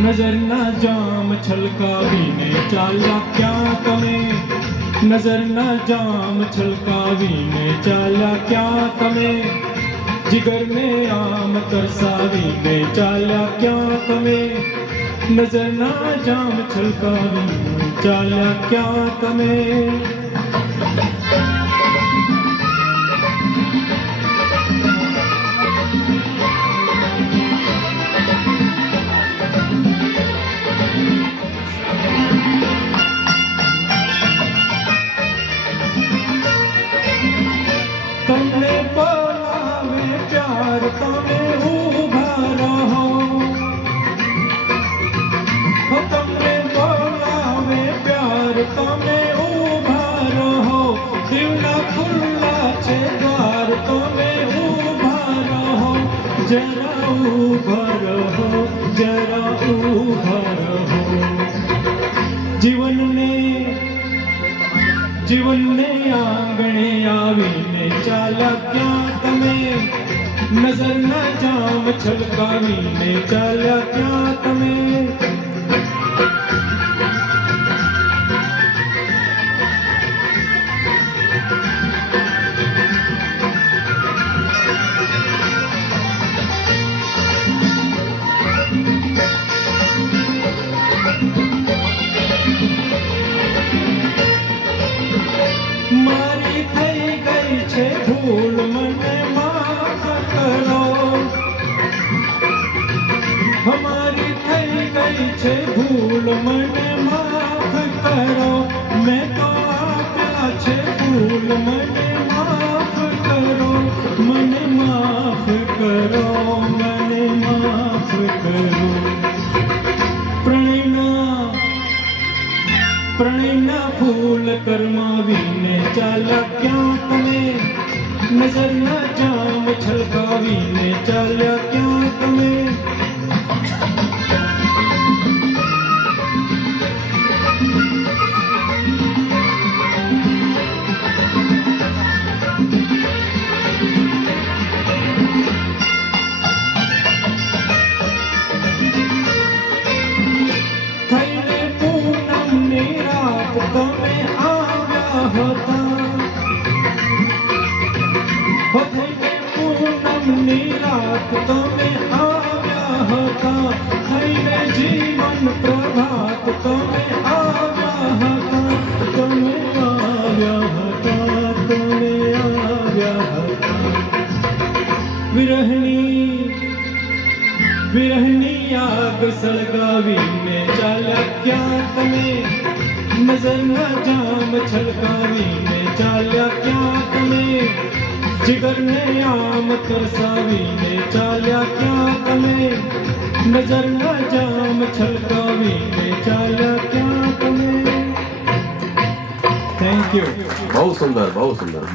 નજરના જામ છલકાવીને ચાલ્યા ક્યાં તમે? નજરના જામ છલકાવીને ચાલ્યા ક્યાં તમે? જીગરને આમ તરસાવીને ચાલ્યા ક્યાં તમે? નજરના જામ છલકાવીને ચાલ્યા ક્યાં તમે? તમને બોલાવે પ્યાર તમે ઊભા રહો. તમને બોલાવે પ્યાર તમે ઊભા રહો. દિલના ખુલ્લા છે દ્વાર તમે ઊભા રહો. જરા ઊભા રહો, જરા ઊભા રહો. જીવનને આંગણે આવીને ચાલ્યા ક્યાં તમે? નજરના જામ છલકાવીને ચાલ્યા ક્યાં તમે? મારી થઈ ગઈ છે ભૂલ, મને માફ કરો. મારી થઈ ગઈ છે ભૂલ, મને માફ કરો. મેં તો આપ્યા છે ભૂલ, મને માફ કરો. મને માફ કરો, મને માફ કરો. પ્રણયના ફૂલ કરમાવીને ચાલ્યા ક્યાં તમે? નજરના જામ છલકાવીને ચાલ્યા ક્યાં તમે? તમે આવ્યા હતા. થઈને પૂનમની રાત તમે આવ્યા હતા. થઈને જીવન પ્રભાત તમે આવ્યા હતા. તમે આવ્યા હતા, તમે આવ્યા હતા. વિરહની આગ સળગાવીને ચાલ્યા ક્યાં તમે? નજરના જામ છલકાવીને ચાલ્યા ક્યાં તમે? જીગરને આમ તરસાવીને ચાલ્યા ક્યાં તમે? નજરના જામ છલકાવીને ચાલ્યા ક્યાં તમે? Thank you. બહુ સુંદર, બહુ સુંદર.